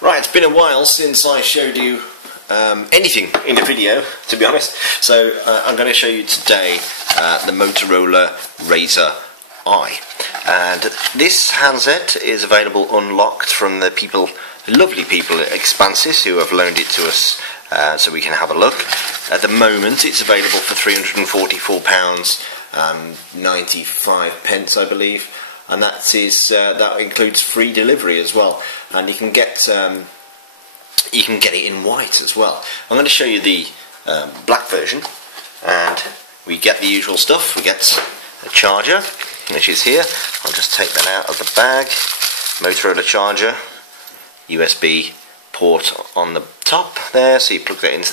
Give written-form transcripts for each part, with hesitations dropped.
Right, it's been a while since I showed you anything in a video, to be honest. So I'm going to show you today the Motorola RAZR I. And this handset is available unlocked from the lovely people at Expansis who have loaned it to us so we can have a look. At the moment it's available for £344.95, I believe. And that includes free delivery as well, and you can get it in white as well. I'm going to show you the black version, and we get the usual stuff. We get a charger, which is here. I'll just take that out of the bag. Motorola charger, USB port on the top there, so you plug that into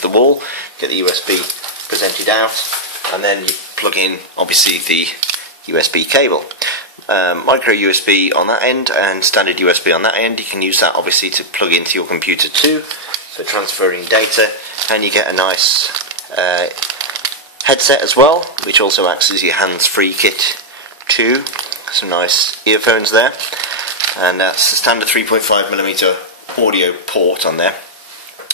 the wall, get the USB presented out, and then you plug in obviously the USB cable. Micro USB on that end and standard USB on that end. You can use that obviously to plug into your computer too, so transferring data, and you get a nice headset as well, which also acts as your hands-free kit too. Some nice earphones there, and that's the standard 3.5mm audio port on there.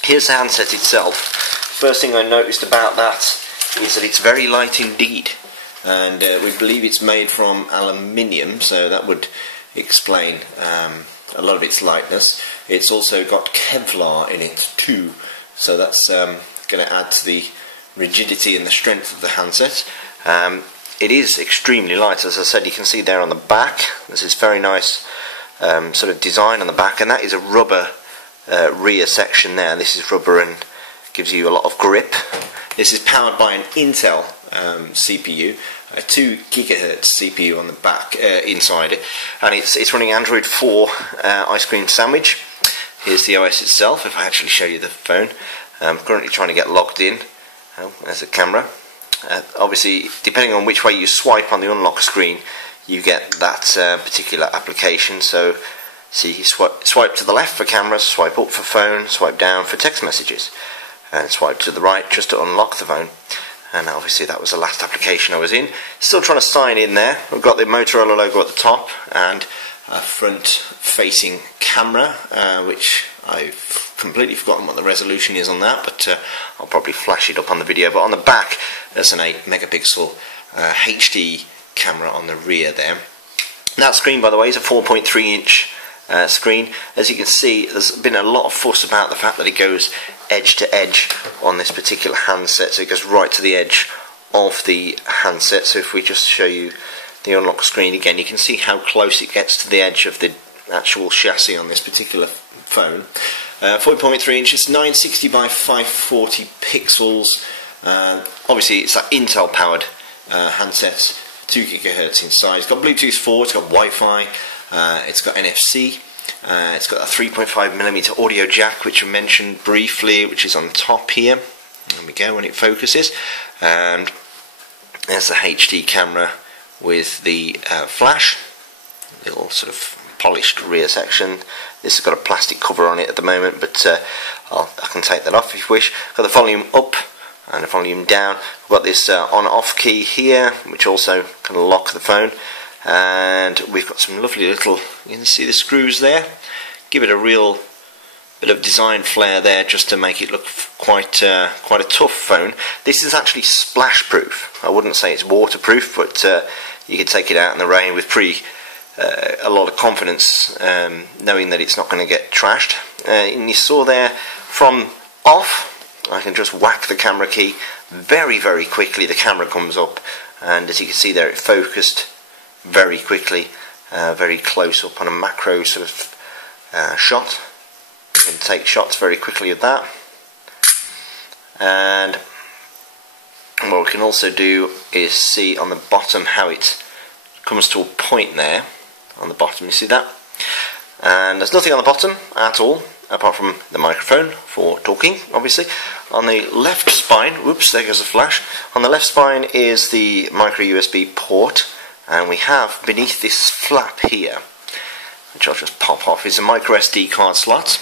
Here's the handset itself. First thing I noticed about that is that it's very light indeed. And we believe it's made from aluminium, so that would explain a lot of its lightness. It's also got Kevlar in it too, so that's going to add to the rigidity and the strength of the handset. It is extremely light, as I said. You can see there on the back, there's this very nice sort of design on the back, and that is a rubber rear section there. This is rubber and gives you a lot of grip. This is powered by an Intel CPU, a 2 GHz CPU on the back inside it, and it's running Android 4 ice cream sandwich. Here's the OS itself. If I actually show you the phone, I'm currently trying to get logged in. There's the camera. Obviously, depending on which way you swipe on the unlock screen, you get that particular application. So, see, you swipe to the left for cameras, swipe up for phone, swipe down for text messages, and swipe to the right just to unlock the phone. And obviously that was the last application I was in. Still trying to sign in there. We've got the Motorola logo at the top and a front-facing camera, which I've completely forgotten what the resolution is on that, but I'll probably flash it up on the video. But on the back, there's an 8-megapixel HD camera on the rear there. That screen, by the way, is a 4.3-inch screen. As you can see, there's been a lot of fuss about the fact that it goes edge to edge on this particular handset, so it goes right to the edge of the handset. So if we just show you the unlock screen again, you can see how close it gets to the edge of the actual chassis on this particular phone. 4.3 inches, 960 by 540 pixels. Obviously it's that Intel powered handset, 2 GHz inside. It's got Bluetooth 4, it's got Wi-Fi, it's got NFC. It's got a 3.5mm audio jack, which I mentioned briefly, which is on the top here. There we go when it focuses. And there's the HD camera with the flash. Little sort of polished rear section. This has got a plastic cover on it at the moment, but I can take that off if you wish. Got the volume up and the volume down. We've got this on-off key here, which also can lock the phone. And we've got some lovely little, you can see the screws there, give it a real bit of design flair there, just to make it look quite a tough phone. This is actually splash proof. I wouldn't say it's waterproof, but you can take it out in the rain with a lot of confidence, knowing that it's not going to get trashed. And you saw there from off, I can just whack the camera key very quickly. The camera comes up, and as you can see there, it focused very quickly, very close up on a macro sort of shot. You can take shots very quickly with that. And what we can also do is see on the bottom how it comes to a point there on the bottom. You see that? And there's nothing on the bottom at all apart from the microphone for talking, obviously. On the left spine, whoops, there goes the flash. On the left spine is the micro USB port. And we have beneath this flap here, which I'll just pop off, is a micro SD card slot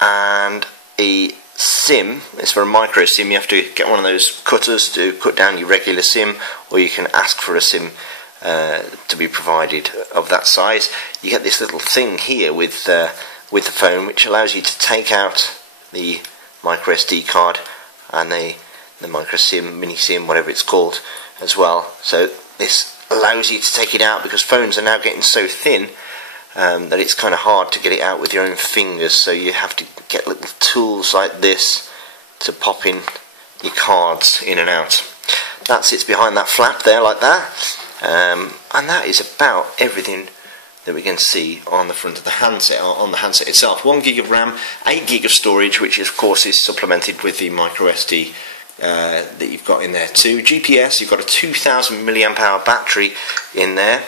and a SIM. It's for a micro SIM. You have to get one of those cutters to cut down your regular SIM, or you can ask for a SIM to be provided of that size. You get this little thing here with with the phone, which allows you to take out the micro SD card and the micro SIM, mini SIM, whatever it's called, as well. So this allows you to take it out, because phones are now getting so thin that it's kind of hard to get it out with your own fingers, so you have to get little tools like this to pop in your cards in and out. That sits behind that flap there like that, and that is about everything that we can see on the front of the handset, or on the handset itself. 1 gig of RAM, 8 gig of storage, which of course is supplemented with the micro SD that you've got in there too. GPS, you've got a 2000 milliamp hour battery in there,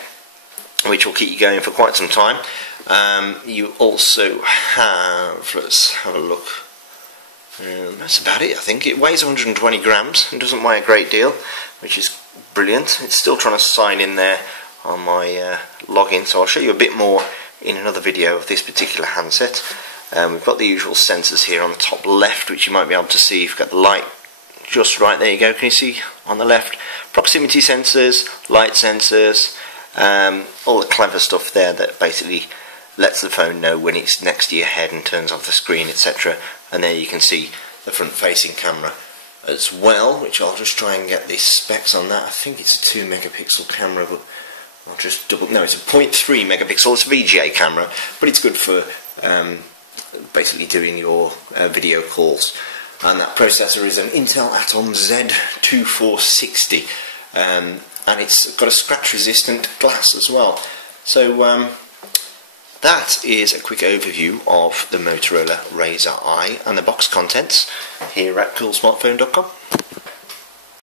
which will keep you going for quite some time. You also have, let's have a look, that's about it I think. It weighs 120 grams and doesn't weigh a great deal, which is brilliant. It's still trying to sign in there on my login, so I'll show you a bit more in another video of this particular handset. We've got the usual sensors here on the top left, which you might be able to see. You've got the light just right, there you go, can you see on the left? Proximity sensors, light sensors, all the clever stuff there that basically lets the phone know when it's next to your head and turns off the screen, etc. And there you can see the front facing camera as well, which I'll just try and get the specs on that. I think it's a 2 megapixel camera, but I'll just double, no, it's a 0.3 megapixel, it's a VGA camera, but it's good for basically doing your video calls. And that processor is an Intel Atom Z2460, and it's got a scratch resistant glass as well. So that is a quick overview of the Motorola RAZR and the box contents here at coolsmartphone.com.